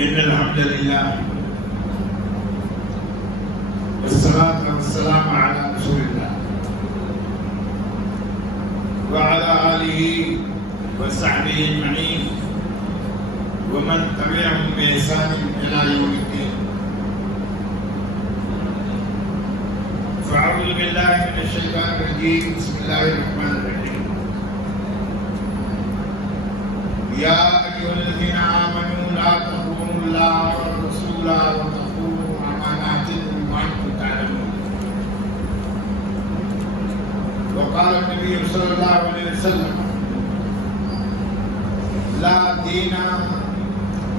إن الحمد لله والصلاة والسلام على رسول الله وعلى آله وصحبه أجمعين ومن تبعهم بإحسان إلى يوم الدين. فأعوذ بالله من الشيطان الرجيم. بسم الله الرحمن الرحيم. يا أيها الذين آمنوا لا تخونوا الله والرسول وتخونوا أماناتكم وأنتم تعلمون. وقال النبي صلى الله عليه وسلم لا دين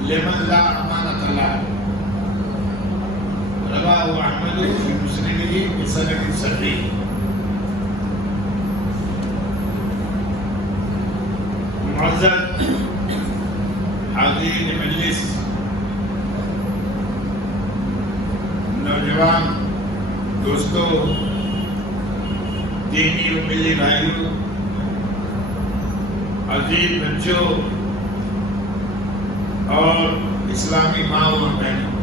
لمن لا أمانة له. رواه أحمد في مسنده بسند صحيح. معزز حاضرین مجلس، نوجوان دوستوں، دینی و ملی بھائیوں، عزیز بچوں اور اسلامی ماں اور بہنوں،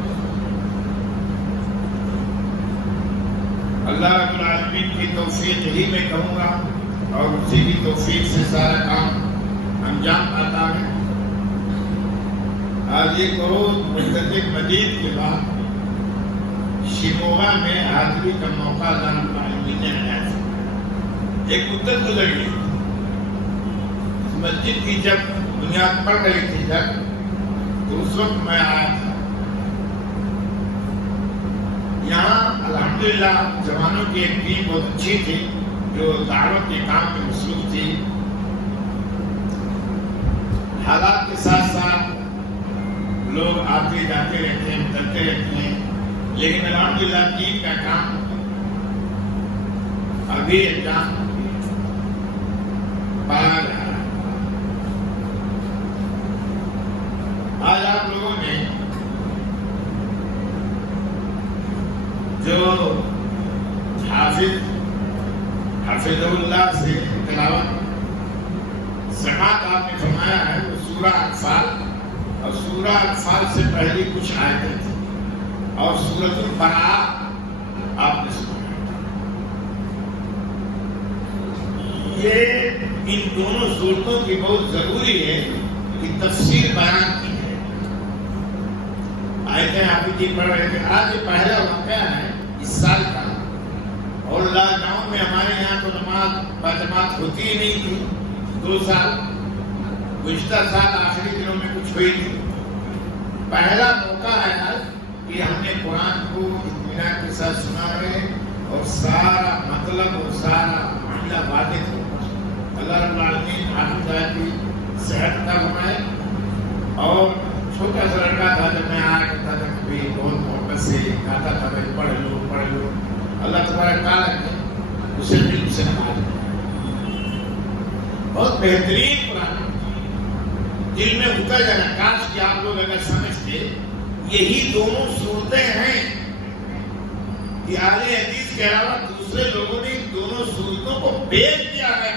اللہ رب العالمین کی توفیق ہی میں کہوں گا اور اسی کی توفیق سے سارا کام انجام آتا ہے۔ آج ایک روز متفق مجید کے بعد شیموگا میں حاضری کا موقع اللہ رب العالمین نے عنایت فرمایا۔ ایک مدت گزر گئی، مسجد کی جب بنیاد پڑ رہی تھی تو اس وقت میں آیا تھا۔ یہاں الحمدللہ جوانوں کی ایک ٹیم بہت اچھی تھی جو دعوت کے کام میں مصروف تھی۔ حالات کے ساتھ ساتھ لوگ آتے جاتے رہتے ہیں، بدلتے رہتے ہیں، لیکن الحمدللہ ٹیم کا کام ابھی انجام پا رہا ہے۔ آج آپ لوگوں نے جو حافظ اللہ سے تلاوت سماعت آپ نے فرمایا ہے وہ سورہ انفال، اور سورہ انفال سے پہلی کچھ آیتیں تھیں، اور سورۃ البراءہ آپ نے سنا۔ یہ ان دونوں صورتوں کی بہت ضروری ہے کہ تفسیر بیان کی ہے۔ آیتیں آپ جی پڑھ رہے تھے۔ آج یہ پہلا واقعہ ہے اس سال کا، اور لاک ڈاؤن میں ہمارے یہاں تو نماز باجماعت ہوتی ہی نہیں تھی 2 سال۔ گزشتہ سال آخری دنوں میں کچھ ہوئی تھی۔ پہلا موقع ہے آج کہ ہم نے قرآن کو اطمینان کے ساتھ سنا ہے اور سارا مطلب اور سارا معاملہ واضح ہو۔ اللہ رب العالمین حافظ صاحب کی صحت کا فرمائے۔ اور چھوٹا سا لڑکا تھا، جب میں آیا کرتا تھا کبھی بہت محبت سے کہتا تھا بھائی پڑھ لو پڑھ لو۔ اللہ تبارک تعالیٰ نے اسے دل سے نواز دیا۔ بہت بہترین قرآن دل میں اتر جانا۔ کاش کہ آپ لوگ اگر سمجھتے یہی دونوں صورتیں ہیں کہ اہل حدیث کے علاوہ دوسرے لوگوں نے ان دونوں صورتوں کو بیچ دیا ہے۔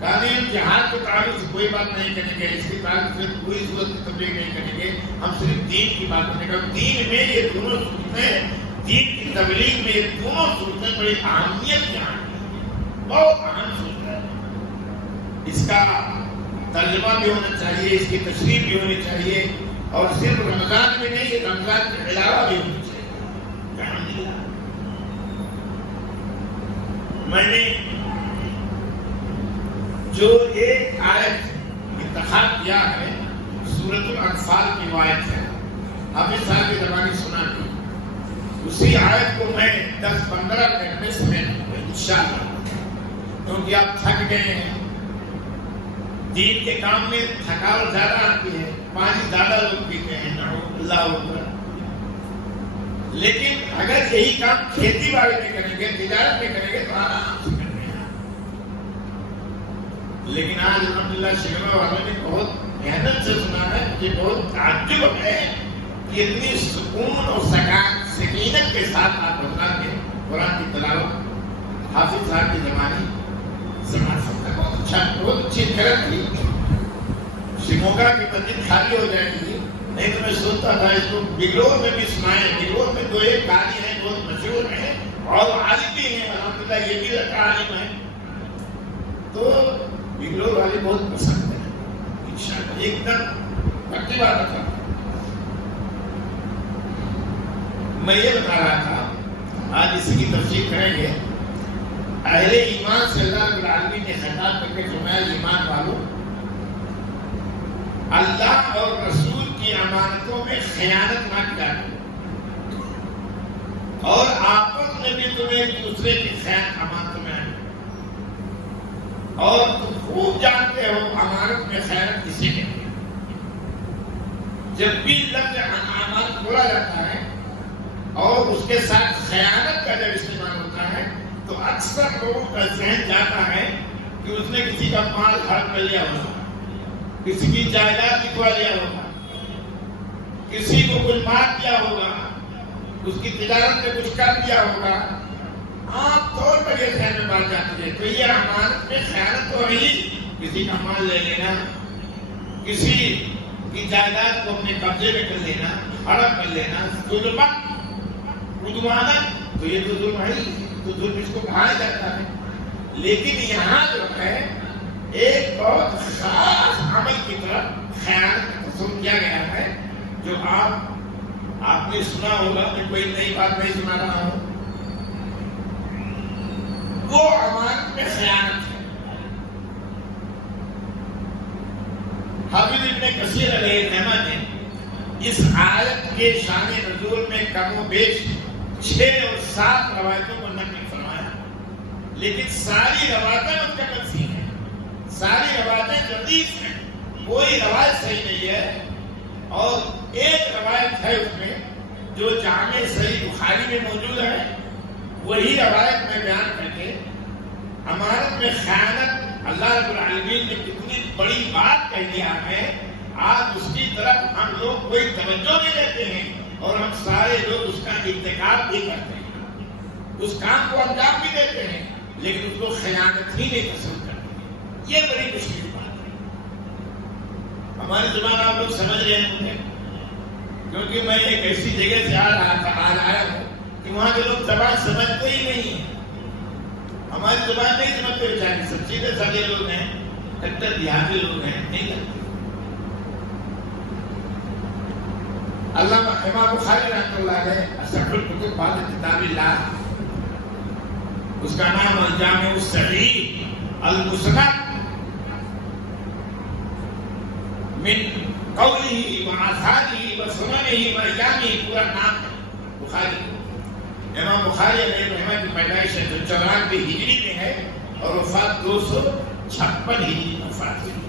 کہنے ہم جہاد کے تعلق سے کوئی بات نہیں کریں گے، اس کے تعلق سے کوئی صورت کی تبلیغ نہیں کریں گے، ہم صرف دین کی بات کریں گے۔ دین میں یہ دونوں صورتیں، دین کی تبلیغ میں یہ دونوں صورتیں بڑی اہمیت یہاں ہیں، بہت اہم صورت ہے۔ اس کا ترجمہ بھی ہونا چاہیے، اس کی تشریح بھی ہونی چاہیے، اور صرف رمضان میں نہیں، رمضان کے علاوہ بھی ہونی چاہیے۔ الحمدللہ میں نے جو ایک آیت انتخاب کیا ہے سورۃ الانفال کی آیت ہے، حافظ صاحب کی زبانی سنا دی، اسی آیت کو میں 10-15 منٹ میں سمیٹ لوں گا انشاءاللہ، کیونکہ آپ تھک گئے ہیں۔ دین کے کام میں تھکاوٹ زیادہ آتی ہے، پانی زیادہ لوگ پیتے ہیں، اللہ اکبر۔ لیکن اگر یہی کام کھیتی باڑی میں کریں گے، تجارت میں کریں گے تو آرام سے کریں گے۔ لیکن آج الحمدللہ شکر والوں نے بہت محنت سے سنا ہے، مجھے بہت تعجب ہے کہ اتنی سکون اور سکینت کے ساتھ آپ قرآن کی تلاوت حافظ صاحب کی زبانی سماعت سکتا ہے۔ بہت اچھی خبر تھی۔ شیموگا کی مسجد خالی ہو جائے گی نہیں تو میں سنتا تھا اس کو بگلور میں بھی سنائے. بگلور میں 2 ایک قاری ہیں بہت مشہور ہیں اور عالم بھی ہیں, الحمدللہ یہ بھی لڑکا عالم ہے. تو بگلور والے بہت پسند ہیں انشاءاللہ, ایک دم پکی بات بتا. میں یہ بتا رہا تھا, آج اسی کی تفصیل کریں گے. اہل ایمان سے اللہ رب العالمین نے خطاب کر کے فرمایا, ایمان والو اللہ اور رسول کی امانتوں میں خیانت نہ کیا کرو, اور آپس میں بھی تمہیں ایک دوسرے کی خیانت امانتوں میں آئے. اور تم خوب جانتے ہو امانت میں خیانت کسی کے نہیں. جب بھی لفظ امانت بولا جاتا ہے اور اس کے ساتھ خیانت کا جب استعمال ہوتا ہے تو اکثر لوگوں کا ذہن جاتا ہے کہ اس نے کسی کا مال ہڑپ کر لیا ہوگا, کسی کی جائیداد لکھوا لیا ہوگا, کسی کو کچھ مار دیا ہوگا, اس کی تجارت میں کچھ کر دیا ہوگا. عام طور پر یہ ذہن میں بات جاتی ہے. تو یہ امانت میں خیانت ہو رہی, کسی کا مال لے لینا, کسی کی جائیداد کو اپنے قبضے میں کر لینا, ہڑپ کر لینا, تو یہ تو ظلم ہے, تو ظلم اس کو کہا جاتا ہے. لیکن یہاں جو ہے ایک بہت خاص عمل کی طرف خیانت کا تصور کیا گیا ہے, جو آپ نے سنا ہوگا. میں کوئی نئی بات نہیں سنا رہا ہوں. وہ امانت میں خیانت ہے. حافظ ابن کثیر علیہ الرحمہ نے اس آیت کے شان نزول میں کم و بیش 6 اور 7 روایتوں کو نقل فرمایا, لیکن ساری روایتیں متکلم ہیں, ساری روایتیں ضعیف ہیں, کوئی روایت صحیح نہیں ہے. اور ایک روایت ہے اس میں جو جامع صحیح بخاری میں موجود ہے, وہی روایت میں بیان کر کے امانت میں خیانت اللہ رب العالمین نے کتنی بڑی بات کہہ دیا ہے, آج اس کی طرف ہم لوگ کوئی توجہ نہیں دیتے ہیں اور ہم سارے لوگ اس کا ارتکاب بھی کرتے ہیں, اس کام کو انجام بھی دیتے ہیں, لیکن اس کو خیانت ہی نہیں تصور کرتے. یہ بڑی مشکل بات ہے. ہماری زبان آپ لوگ سمجھ رہے ہیں, کیونکہ میں ایک ایسی جگہ سے آج آیا ہوں کہ وہاں کے لوگ زبان سمجھتے ہی نہیں ہیں. ہماری زبان نہیں سمجھتے, بیچارے سب سیدھے سادے لوگ ہیں, کٹر دیہاتی لوگ ہیں, نہیں کرتے. علامہ امام بخاری رحمۃ اللہ علیہ اصح الکتب بعد کتاب اللہ, اس کا نام الجامع الصحیح المسند من قوله وآثاره وسننه وأيامه, پورا نام ہے بخاری. امام بخاری علیہ الرحمہ کی پیدائش 94 ہجری میں ہے اور وفات 256 ہجری میں وفات ہوئی.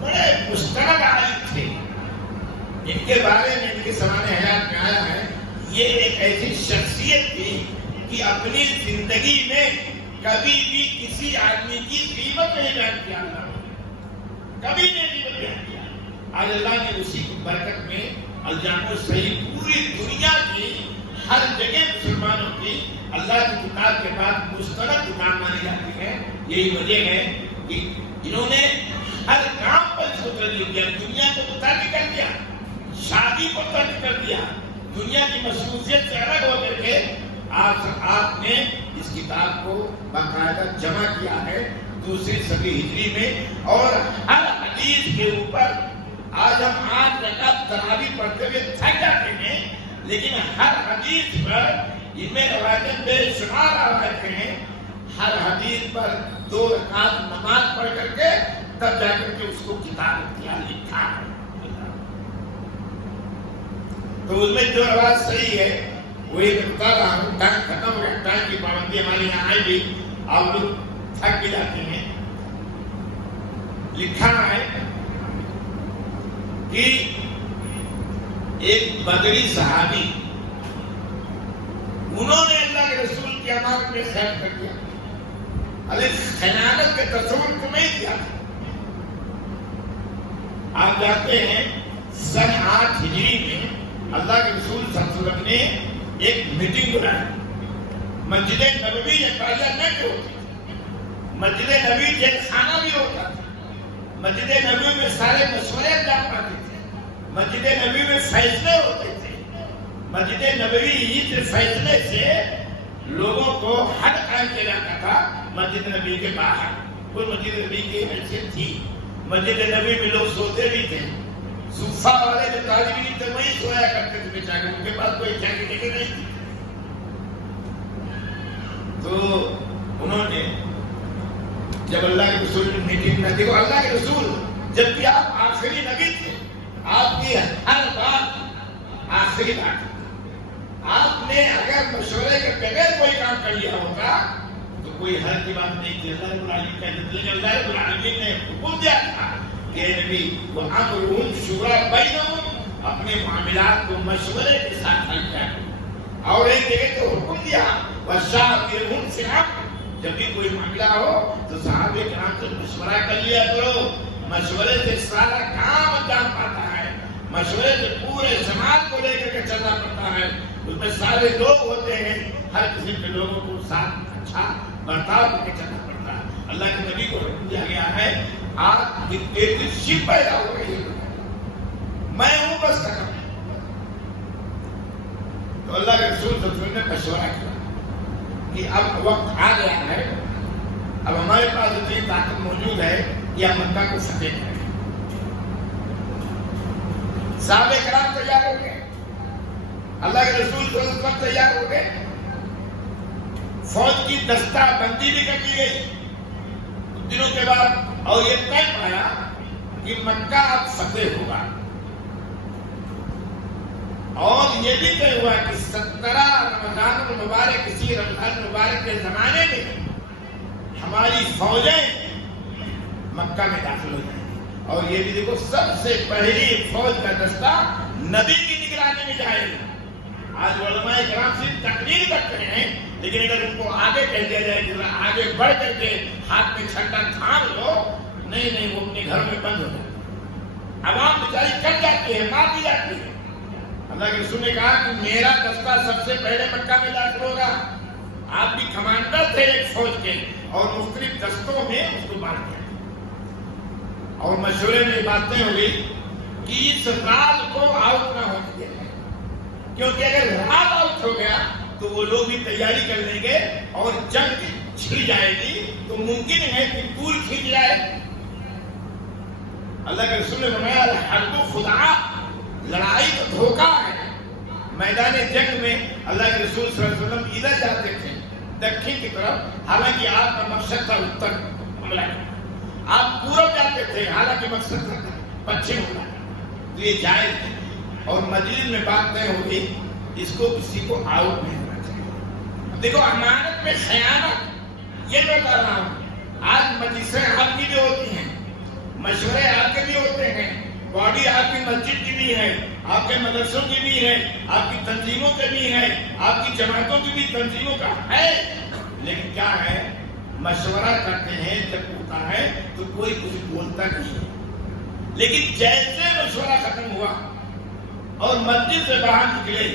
بڑے مستند عالم تھے. ان کے بارے میں ان کے سوانح حیات میں آیا ہے, یہ ایک ایسی شخصیت تھی کہ اپنی زندگی میں کبھی بھی کسی آدمی کی قیمت نہیں بیان کیا, کبھی نہیں قیمت بیان کیا. آج اللہ نے اسی کی برکت میں الجامع الصحیح پوری دنیا کی ہر جگہ مسلمانوں کی اللہ کی کتاب کے بعد مستند کتاب مانی جاتی ہے. یہی وجہ ہے کہ انہوں نے ہر کام پر اس کو ترجیح دیا. دنیا کو ترک کر دیا, شادی کو ترک کر دیا, دنیا کی مصروفیت سے الگ ہو کر کے آپ نے اس کتاب کو باقاعدہ جمع کیا ہے 2 صدی ہجری میں. اور ہر حدیث کے اوپر آج ہم 8 رکعت تراویح پڑھتے ہوئے تھک جاتے ہیں, لیکن ہر حدیث پر ان میں روایتیں بے شمار روایتیں ہیں. ہر حدیث پر 2 رکعت نماز پڑھ کر کے تب جا کر کے اس کو کتاب کیا لکھا ہے. تو اس میں جو روایت صحیح ہے وہی میں بتا رہا ہوں. ٹائم ختم ہو گیا, ٹائم کی پابندی ہمارے یہاں آئے بھی, آپ لوگ تھک بھی جاتے ہیں. لکھا ہے کہ ایک بدری صحابی, انہوں نے اللہ کے رسول کی امانت میں خیانت کر دیا. ارے خیانت کے تصور کو نہیں کیا. آپ جانتے ہیں سن 8 ہجری میں اللہ کے رسول صلی اللہ علیہ وسلم نے ایک میٹنگ بلائی. مسجد نبوی ایک پارلیمنٹ ہوتی تھی, مسجد نبوی جیل خانہ بھی ہوتا تھا. مسجد نبوی میں سارے مشورے انجام پاتے تھے. مسجد نبوی میں فیصلے ہوتے تھے. مسجد نبوی کے فیصلے سے لوگوں کو حد قائم کیا جاتا تھا. مسجد نبوی کے باہر کوئی مسجد نبوی کی حیثیت تھی. مسجد نبوی میں لوگ سوتے بھی تھے. صوفہ والے جو طالب علم تھے وہی سویا کرتے تھے بیچارے, ان کے پاس کوئی جگہ نہیں تھی. تو انہوں نے جب اللہ کے رسول نے میٹنگ میں, دیکھو اللہ کے رسول جب بھی آپ آخری نبی تھے, آپ کی ہر بات آخری بات. آپ نے اگر مشورے کے بغیر کوئی کام کر لیا ہوتا تو کوئی حل کی بات نہیں تھی. اللہ رب العالمین کہتے ہیں, اللہ رب العالمین نے حکم دیا تھا کہ نبی وَأَمْرُهُمْ شُورَىٰ بَيْنَهُمْ, اپنے معاملات کو مشورے کے ساتھ حل کیا. اور ایک جگہ تو حکم دیا وَشَاوِرْهُمْ فِي الْأَمْرِ, جب بھی کوئی معاملہ ہو تو صحابہ کرام سے مشورہ کر لیا کرو. مشورے سے سارا کام انجام پاتا ہے. مشورے سے پورے سماج کو لے کر کے چلنا پڑتا ہے. اس میں سارے لوگ ہوتے ہیں, ہر کسی کے لوگوں کو ساتھ اچھا برتاؤ کر کے چلنا پڑتا ہے. اللہ کے نبی کو حکم دیا گیا ہے آپ ایک شپ پیدا ہو رہی ہے, میں ہوں بس ختم. تو اللہ کے رسول صلی اللہ علیہ وسلم نے مشورہ کیا کہ اب وقت آ گیا ہے, اب ہمارے پاس اتنی طاقت موجود ہے کہ ہم مکہ کو فتح کریں. صحابہ کرام تیار ہو گئے, اللہ کے رسول صلی اللہ علیہ وسلم تیار ہو گئے. فوج کی دستہ بندی بھی کر دی گئی کچھ دنوں کے بعد, اور یہ طے پایا کہ مکہ اب فتح ہوگا. اور یہ بھی طے ہوا کہ 17 رمضان المبارک, اسی رمضان المبارک کے زمانے میں ہماری فوجیں مکہ میں داخل ہو جائیں گی. اور یہ بھی دیکھو سب سے پہلی فوج کا دستہ نبی کی نگرانی میں جائے گا. آج علماء کرام صرف تقریر کرتے ہیں, لیکن اگر ان کو آگے کہہ دیا جائے کہ آگے بڑھ کر کے ہاتھ میں چھٹا تھام لو, نہیں وہ اپنے گھر میں بند ہو جاتے. عوام بیچاری کٹ جاتی ہے, مار دی جاتی ہے. اللہ کے رسول نے کہا کہ میرا دستہ سب سے پہلے مکہ میں داخل ہوگا. آپ بھی کمانڈر تھے ایک فوج کے, اور مختلف دستوں میں اس کو بانٹ دیا. اور مشورے میں باتیں ہو گئی کہ اس رات کو آؤٹ نہ ہو دیا جائے, کیونکہ اگر رات آؤٹ ہو گیا تو وہ لوگ بھی تیاری کر لیں گے اور جنگ چھڑ جائے گی, تو ممکن ہے کہ پول کھینچ جائے. اللہ کے رسول نے فرمایا الحرب خداع, لڑائی تو دھوکہ ہے. میدان جنگ میں اللہ کے رسول صلی اللہ علیہ وسلم ادھر جاتے تھے دکھن کی طرف, حالانکہ آپ کا مقصد تھا اتر حملہ کرنا. آپ پورب جاتے تھے, حالانکہ مقصد تھا پچھم حملہ کرنا. تو یہ جائز ہے. اور مجلس میں بات طے ہوگی اس کو کسی کو آؤٹ نہیں ہونا چاہیے. دیکھو امانت میں خیانت, یہ میں کہہ رہا ہوں. آج مجلسیں آپ کی بھی ہوتی ہیں, مشورے آپ کے بھی ہوتے ہیں, باڈی آپ کی مسجد کی بھی ہے, آپ کے مدرسوں کی بھی ہے, آپ کی تنظیموں کے بھی ہے, آپ کی جماعتوں کی بھی تنظیموں کا ہے. لیکن کیا ہے, مشورہ کرتے ہیں جب ہوتا ہے تو کوئی کچھ بولتا نہیں ہے. لیکن جیسے مشورہ ختم ہوا اور مسجد سے باہر نکلے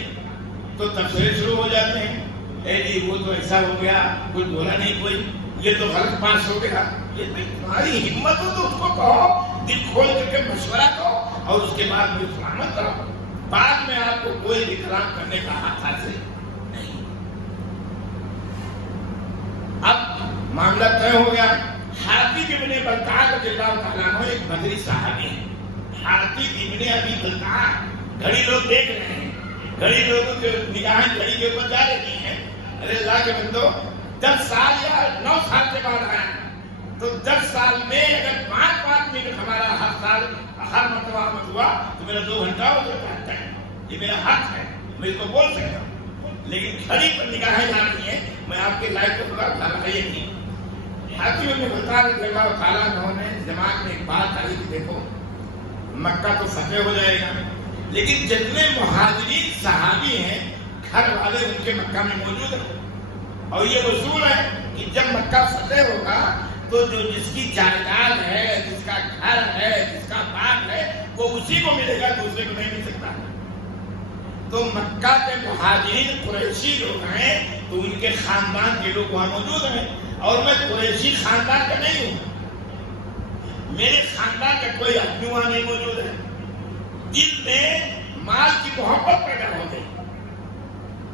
تو تبصرے شروع ہو جاتے ہیں. اے جی وہ تو ایسا ہو گیا, کچھ بولا نہیں کوئی, یہ تو غلط پاس ہو گیا. یہ تمہاری ہمت ہو تو اس کو کہو, دل کھول کر کے مشورہ کرو, اور اس کے بعد مجھے سلامت کرو. بعد میں آپ کو کوئی بھی کلام کرنے کا حق حاصل نہیں. اب معاملہ طے ہو گیا. حاتب ابن بلتع رضی اللہ تعالیٰ عنہ ایک بدری صحابی ہیں. حاتب ابن ابی بلتع, گھڑی لوگ دیکھ رہے ہیں, گھڑی لوگوں کی نگاہیں گھڑی کے اوپر جا رہی ہیں. ارے اللہ کے بندو, 10 سال یا 9 سال کے بعد آیا تو 10 سال میں اگر 5 منٹ ہمارا ہر سال ہر مرتبہ آمد ہوا تو میرا 2 گھنٹہ ہو جاتا ہے. یہ میرا حق ہے, میں اس کو بول سکتا ہوں. لیکن گھڑی پر نگاہیں جا رہی ہیں, میں آپ کے لائف کو تھوڑا بھلائی نہیں. حاتب ابن بلتع رضی اللہ تعالیٰ عنہ نے دماغ میں ایک بات آئی کہ دیکھو مکہ تو فتح ہو جائے گا, لیکن جتنے مہاجرین صحابی ہیں گھر والے ان کے مکہ میں موجود ہیں. اور یہ اصول ہے کہ جب مکہ فتح ہوگا تو جو جس کی جائیداد ہے, جس کا گھر ہے, جس کا باغ ہے, وہ اسی کو ملے گا, دوسرے کو نہیں مل سکتا. تو مکہ کے مہاجرین قریشی لوگ ہیں تو ان کے خاندان کے لوگ وہاں موجود ہیں. اور میں قریشی خاندان کا نہیں ہوں, میرے خاندان کا کوئی آدمی وہاں نہیں موجود ہے. دل میں مال کی محبت پیدا ہو گئی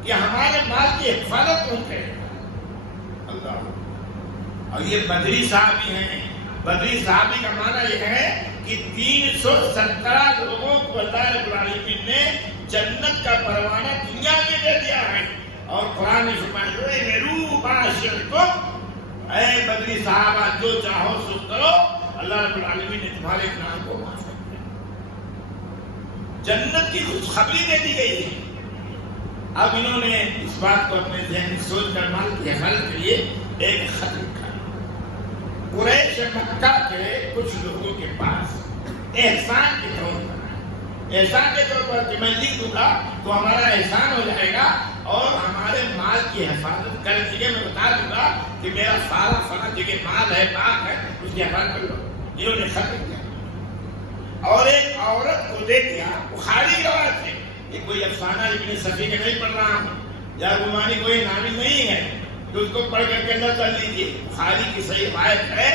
کہ ہمارے مال کی حفاظت کون کرے گا؟ اللہ۔ اور یہ بدری صحابی ہیں۔ بدری صحابی کا معنی یہ ہے کہ 317 لوگوں کو اللہ رب العالمین نے جنت کا پروانہ دنیا میں دے دیا ہے، اور قرآن نے فرمایا میرو باشرکم، اے بدری صحابہ جو چاہو سو کرو، اللہ رب العالمین نے تمہارے گناہ کو معاف کر دیا۔ جنت کی خوشخبری دے دی گئی ہے۔ اب انہوں نے اس بات کو اپنے ذہن میں سوچ کر مال کی حفاظت کے لیے ایک خط لکھا۔ قریش مکہ کے کچھ لوگوں کے پاس احسان کے طور پر کہ میں لکھ دوں گا تو ہمارا احسان ہو جائے گا اور ہمارے مال کی حفاظت کر دیجیے، میں بتا دوں گا کہ میرا سارا فلاں جگہ مال ہے، باغ ہے، اس کی حفاظت کر لو۔ انہوں نے خط لکھا اور ایک عورت کو دے دیا۔ بخاری روایت ہے، یہ کوئی افسانہ ابن صفی کا نہیں پڑھ رہا ہوں یا گمانی کوئی نامی نہیں ہے تو اس کو پڑھ کر کے اندر چل لیجیے۔ بخاری کی صحیح روایت ہے،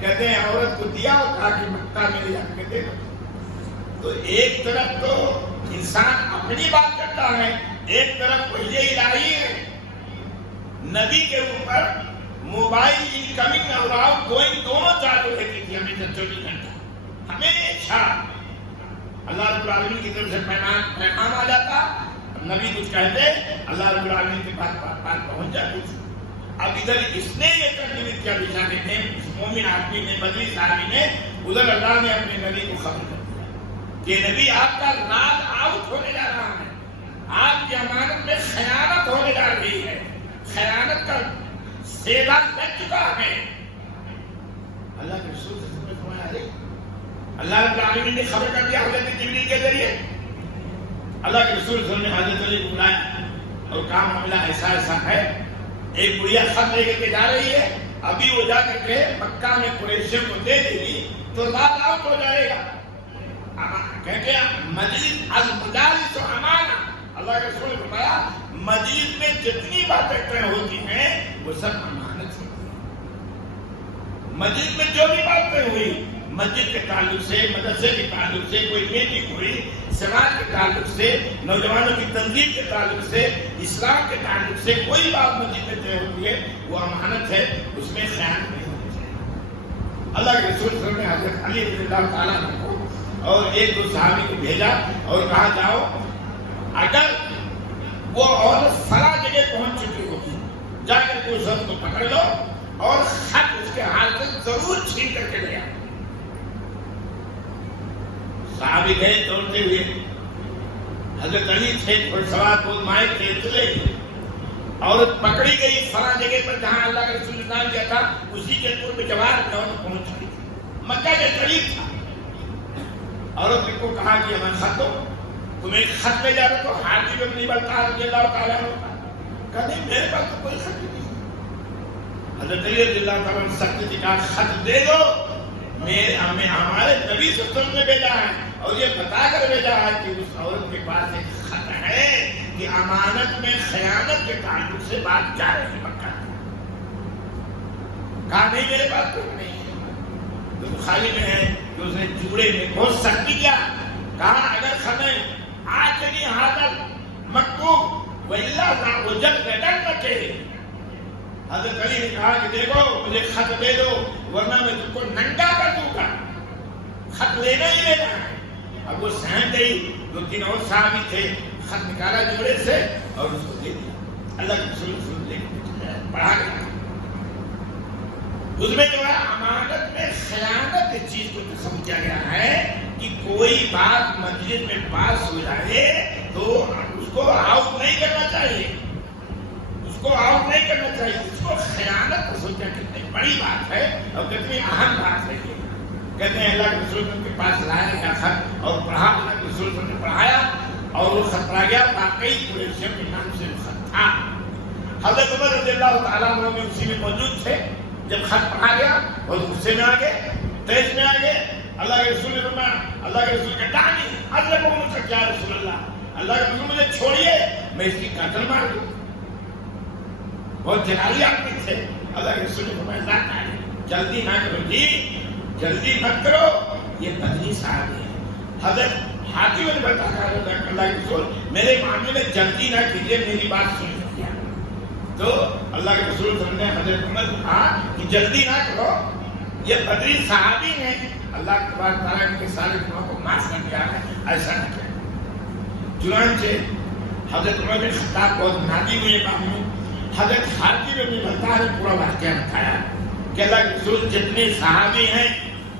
کہتے ہیں عورت کو دیا اور کہا کہ مکہ میں لے جا کے دے دو۔ تو ایک طرف تو انسان اپنی بات کرتا ہے، ایک طرف وحی الہی ہے۔ نبی کے اوپر موبائل انکمنگ اور آؤٹ گوئنگ دونوں چالو رہتی تھی ہمیشہ 24 گھنٹہ، ہمیشہ اللہ رب العالمین کی طرف سے پیغام آ جاتا، نبی کچھ کہتے اللہ رب العالمین کے پاس بات پہنچ جاتی تھی۔ اب ادھر اس نے یہ ترجمہ کیا بچانے نے، اس مومن آدمی نے، بدری صحابی نے، ادھر اللہ نے اپنے نبی کو خبر کر دیا کہ نبی آپ کا راز آؤٹ ہونے جا رہا ہے، آپ کی امانت میں خیانت ہونے جا رہی ہے، خیانت کا سیلا لگ چکا ہے۔ اللہ کے رسول سے فرمایا اللہ رب العالمین نے خبر کر دیا حضرت جبریل کے ذریعے۔ اللہ کے رسول صلی اللہ علیہ وسلم نے حضرت علی کو بلایا اور کہا معاملہ ایسا ایسا ہے، ایک بڑھیا خط لے کے جا رہی ہے، ابھی وہ جا کر کے مکہ میں قریشیوں کو دے دے گی تو رات آؤٹ ہو جائے گا۔ کہتے ہیں مجلس المجالس امانہ، اللہ کے رسول نے فرمایا مجلس میں جتنی باتیں طے ہوتی ہیں وہ سب امانت ہوتی ہیں۔ مجلس میں جو بھی باتیں ہوئی، مسجد کے تعلق سے، مدرسے کے تعلق سے، کوئی میٹنگ ہوئی، سماج کے تعلق سے، نوجوانوں کی تنظیم کے تعلق سے، اسلام کے تعلق سے کوئی بات مسجد میں طے ہوتی ہے وہ امانت ہے، اس میں خیانت نہیں ہونی چاہیے۔ اللہ کے رسول صلی اللہ علیہ وسلم نے حضرت علی رضی اللہ تعالیٰ عنہ کو اور ایک دو صحابی کو بھیجا اور کہا جاؤ اگر وہ عورت فلاں جگہ پہنچ چکی ہوگی جا کر کے اس عورت کو پکڑ لو اور خط اس کے ہاتھ سے ضرور چھین کر کے لے آؤ۔ صحابی گئے دوڑتے ہوئے، حضرت علی تھے گھڑ سوار کو مائیں تھے، چلے عورت پکڑی گئی فلاں جگہ پر جہاں اللہ کے رسول نے نام دیا تھا، اسی کے قرب جوار عورت پہنچ گئی، مکہ کے قریب تھا۔ عورت کو کہا کہ ہمیں خط دو، تم ایک خط لے جا رہے تو حاجی بن بلتع رضی اللہ تعالیٰ عنہ کہا نہیں میرے پاس تو کوئی خط نہیں۔ حضرت علی رضی اللہ تعالیٰ عنہ سخت سے کہا خط دے دو، ہمارے نبی صلی اللہ علیہ وسلم نے بھیجا ہے اور یہ بتا کر بھیجا ہے کہ اس عورت کے پاس ایک خط ہے کہ امانت میں خیانت کے تعلق سے بات جا رہی مکہ۔ کہا نہیں میرے پاس کوئی نہیں ہے، تو بخاری میں ہے کہ اس نے جوڑے میں بہت سختی کیا، کہا اگر خطیں آج چلی حاضر مکتوب وَإِلَّا لَعُجَبْ لَدَنَّكَ۔ حضرت علی نے کہا کہ دیکھو مجھے خط دے دو ورنہ میں تم کو ننگا کر دوں گا، خط لینا ہی لینا ہے۔ اب وہ سہم گئی، دو تین اور صحابی تھے، خط نکالا جوڑے سے اور اس کو دے دیا۔ اللہ کے رسول لے کے پڑھا گیا، اس میں جو ہے امانت میں خیانت اس چیز کو سمجھا گیا ہے کہ کوئی بات مسجد میں پاس ہو جائے تو اس کو آؤٹ نہیں کرنا چاہیے، اس کو آؤٹ نہیں کرنا چاہیے، اس کو خیانت کو سوچا کتنی بڑی بات ہے اور کتنی اہم بات ہے۔ یہ کہتے ہیں اللہ کے رسول کے پاس لایا گیا خط اور پڑھا، اللہ کے رسول نے پڑھایا اور وہ خط پڑھا گیا، واقعی قریشیوں کے نام سے وہ خط تھا۔ حضرت عمر رضی اللہ تعالیٰ عنہ بھی اسی میں موجود تھے جب خط پڑھا گیا اور غصے میں آ گئے، تیز میں آ گئے۔ اللہ کے رسول نے فرمایا، اللہ کے رسول نے کہا نہیں حضرت عمر سے کیا رسول اللہ کے رسول مجھے چھوڑیے میں اس کی قتل مار دوں۔ بہت جلالی آدمی تھے۔ اللہ کے رسول نے فرمایا جلدی نہ کرو جی، جلدی مت کرو، یہ بدری صحابی ہے۔ حضرت حاتم نے بتایا اللہ کے رسول میرے معاملے میں جلدی نہ کیجیے، میری بات سن لیجیے۔ تو اللہ کے رسول صلی اللہ علیہ وسلم نے حضرت عمر کو کہا کہ جلدی نہ کرو، یہ بدری صحابی ہیں، اللہ تبارک تعالیٰ ان کے سارے گناہوں کو معاف کر دیا ہے، ایسا نہ کریں۔ چنانچہ حضرت عمر بن خطاب بہت نادی ہوئے بات میں حضرت حاتم بن بلتع نے پورا واقعہ بتایا کہ اللہ کے رسول جتنے صحابی ہیں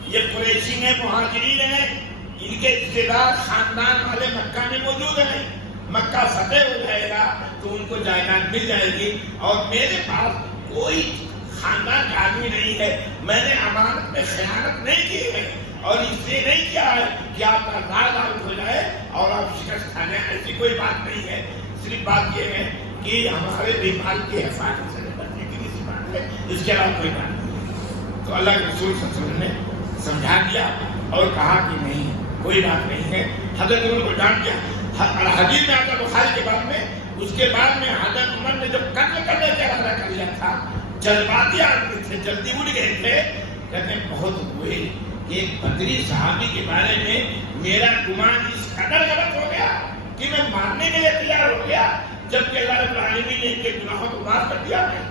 یہ قریشی ہیں، مہاجرین ہیں، ان کے رشتے دار خاندان والے مکہ میں موجود ہیں، مکہ فتح ہو جائے گا تو ان کو جائیداد مل جائے گی، اور میرے پاس کوئی خاندان کا آدمی نہیں ہے، میں نے امانت میں خیانت نہیں کی ہے، اور اس لیے نہیں کیا ہے کہ آپ کا راز آؤٹ ہو جائے اور آپ شکست کھا جائیں، ایسی کوئی بات نہیں ہے۔ صرف بات یہ ہے کہ ہمارے بیمار کی حفاظت سے بچنے کی کسی بات ہے، اس کے علاوہ کوئی بات نہیں ہے۔ تو اللہ کے رسول صلی اللہ علیہ وسلم نے سمجھا دیا اور کہا کہ نہیں کوئی بات نہیں ہے، حضرت عمر کو ڈانٹ دیا۔ حدیث میں آتا بخاری کے بعد میں اس کے بعد میں حضرت عمر نے جب قتل کرنے کا ارادہ کر لیا تھا، جذباتی آدمی تھے، جلدی اٹھ گئے تھے، کہتے ہیں بہت ہوئے ایک بدری صحابی کے بارے میں میرا گمان اس قدر غلط ہو گیا کہ میں مارنے کے لیے تیار ہو گیا، جبکہ اللہ رب العالمین نے ان کے گناہوں کو معاف کر دیا ہے۔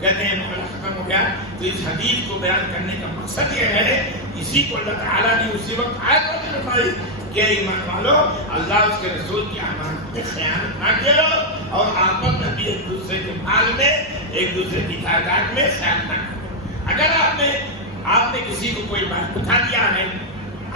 کہتے ہیں معاملہ ختم ہو گیا۔ تو اس حدیث کو بیان کرنے کا مقصد یہ ہے، اسی کو اللہ تعالیٰ نے اسی وقت آیت میں فرمائی کہ ایمان والو اللہ اس کے رسول کی امانت میں خیانت نہ کرو، اور آپس میں بھی ایک دوسرے کے مال میں، ایک دوسرے کی جائیداد میں خیانت نہ کرو۔ اگر آپ نے کسی کو کوئی بات بتا دیا ہے،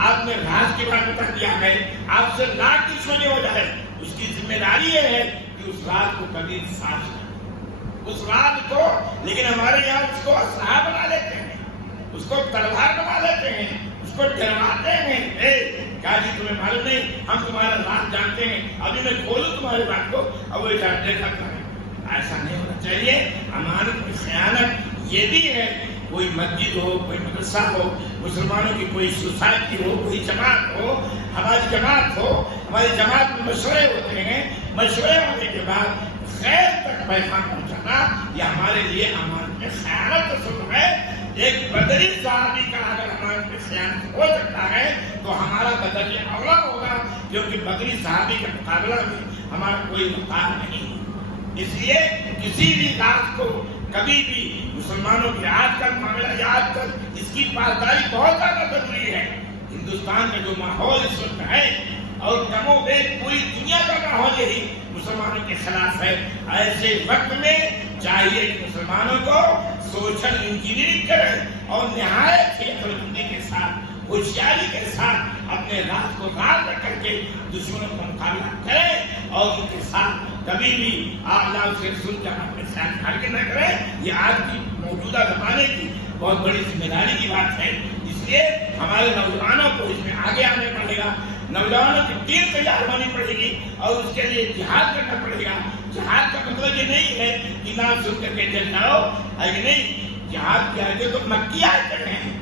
آپ نے راز کی بات بتا دیا ہے، آپ سے لاکھ دشمنی ہو جائے، اس کی ذمہ داری یہ ہے کہ اس راز کو کبھی فاش نہ کرے، اس راز کو۔ لیکن ہمارے یہاں اس کو اسلحہ بنا لیتے ہیں، اس کو تلوار بنا لیتے ہیں، اس کو ڈرواتے ہیں، کیا جی تمہیں معلوم نہیں ہم تمہارا راز جانتے ہیں، ابھی میں کھولوں تمہاری بات کو، اب وہ دیکھا کریں۔ ایسا نہیں ہونا چاہیے۔ امانت کی خیانت یہ بھی ہے، کوئی مسجد ہو، کوئی مدرسہ ہو، مسلمانوں کی کوئی سوسائٹی ہو، کوئی جماعت ہو، ہماری جماعت ہو، ہماری جماعت میں مشورے ہوتے ہیں، مشورے ہونے کے بعد خیر تک پیغام پہنچانا یہ ہمارے لیے امانت میں خیانت تصور ہے۔ ایک بدری صحابی کا اگر امانت میں خیانت ہو سکتا ہے تو ہمارا بدر اولا ہوگا، کیونکہ بدری صحابی کے مقابلہ میں ہمارا کوئی مقام نہیں۔ اس لیے کسی بھی بات کو کبھی بھی مسلمانوں کی آج کا معاملہ یاد کر، اس کی پاسداری بہت زیادہ ضروری ہے۔ ہندوستان میں جو ماحول اس وقت ہے اور کم و بیش پوری دنیا کا ماحول یہی مسلمانوں کے خلاف ہے، ایسے وقت میں چاہیے کہ مسلمانوں کو سوشل انجینئرنگ کریں اور نہایت ہی عقل مندی کے ساتھ، ہوشیاری کے ساتھ اپنے راز کو راز رکھ کر کے دشمنوں کا مقابلہ کریں، اور ان کے ساتھ کبھی بھی اللہ اس کے رسول کے اپنے ساتھ کھڑ کے نہ کریں۔ یہ آج کی موجودہ زمانے کی بہت بڑی ذمہ داری کی بات ہے۔ اس لیے ہمارے نوجوانوں کو اس میں آگے آنے پڑے گا، نوجوانوں کی ٹیم تیار ہونی پڑے گی، اور اس کے لیے جہاد کرنا پڑے گا۔ جہاد کا مطلب یہ نہیں ہے کہ نام سن کر کے چل جاؤ، ہے کہ نہیں؟ جہاد کے آگے تو مکی آیتیں ہیں،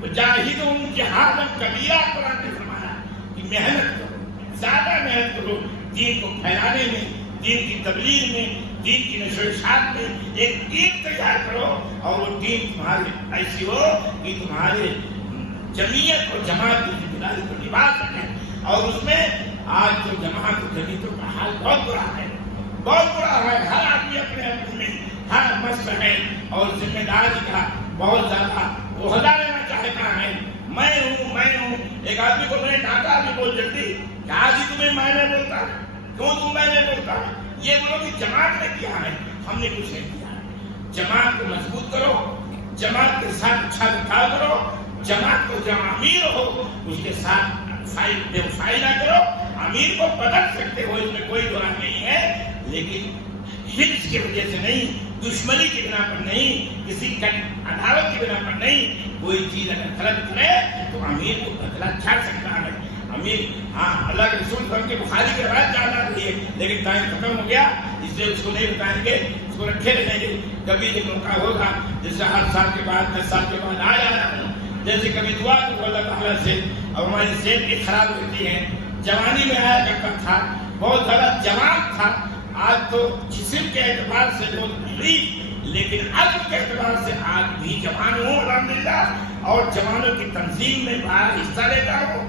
وجاہدہم جہادا کبیرہ قرآن نے فرمایا کہ محنت کرو، زیادہ محنت کرو دین کو پھیلانے میں، دین کی تبلیغ میں، دین کی نشر و اشاعت میں۔ ایک ٹیم تیار کرو، اور وہ ٹیم تمہاری ایسی ہو کہ تمہارے جمعیت اور جماعت کی ذمہ داری کو نبھا سکے۔ اور اس میں آج جو جماعت و جمعیتوں کا حال بہت برا ہے، بہت برا ہے۔ ہر آدمی اپنے اپنے میں ہر مست ہے، اور ذمہ داری کا بہت زیادہ عہدہ لینا چاہتا ہے۔ میں ہوں۔ ایک آدمی کو میں نے ڈانٹا، آدمی بول جلدی کہا جی تمہیں میں نے بولتا، کیوں تم میں نے بولتا؟ یہ بولو کہ جماعت نے کیا ہے، ہم نے کچھ نہیں کیا ہے۔ جماعت کو مضبوط کرو، جماعت کے ساتھ اچھا دکھا کرو، جماعت کو جو امیر ہو اس کے ساتھ بے وفائی نہ کرو۔ امیر کو بدل سکتے ہو، اس میں کوئی برا نہیں ہے، لیکن حرص کی وجہ سے نہیں، دشمنی کی بنا پر نہیں، کسی عداوت کی بنا پر نہیں۔ کوئی چیز اگر غلط کرے تو امیر کو بدلا جا سکتا ہے۔ امیر اللہ کے رسول صلی اللہ علیہ وسلم کے بخاری کی روایت یاد آ رہی ہے، لیکن ٹائم ختم ہو گیا، اس لیے اس کو نہیں بتائیں گے، اس کو رکھے رہیں گے۔ کبھی جب موقع ہوگا، جیسے ہر سال کے بعد 10 سال کے بعد آ جانا ہے، جیسے کبھی دعا کرو اللہ تعالیٰ سے، اور ہماری صحت بھی خراب ہوتی ہے۔ جوانی میں آیا کرتا تھا، بہت زیادہ جوان تھا، آج تو جسم کے اعتبار سے بہت ضعیف، لیکن عقل کے اعتبار سے آج بھی جوان ہوں الحمدللہ، اور جوانوں کی تنظیم میں باہر حصہ لیتا ہوں۔